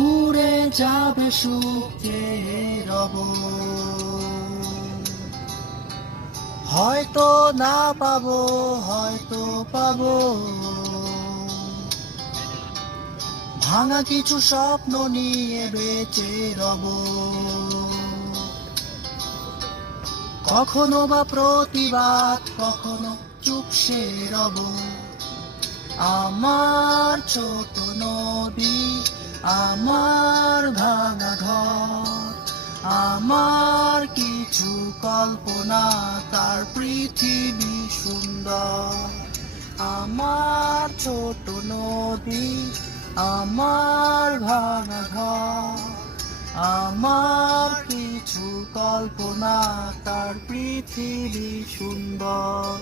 উড়ে যাবে সুখে রব, হয়তো না পাবো, হয়তো পাবো। ভাঙা কিছু স্বপ্ন নিয়ে বেঁচে রব, কখনো বা প্রতিবাদ, কখনো চুপসে রব। আমার ছোট নদী, আমার ভাঙা ঘর, আমার কিছু কল্পনা, তার পৃথিবী সুন্দর। আমার ছোট নদী, আমার ভাঙা ঘর, আমার কিছু কল্পনা, তার পৃথিবী সুন্দর।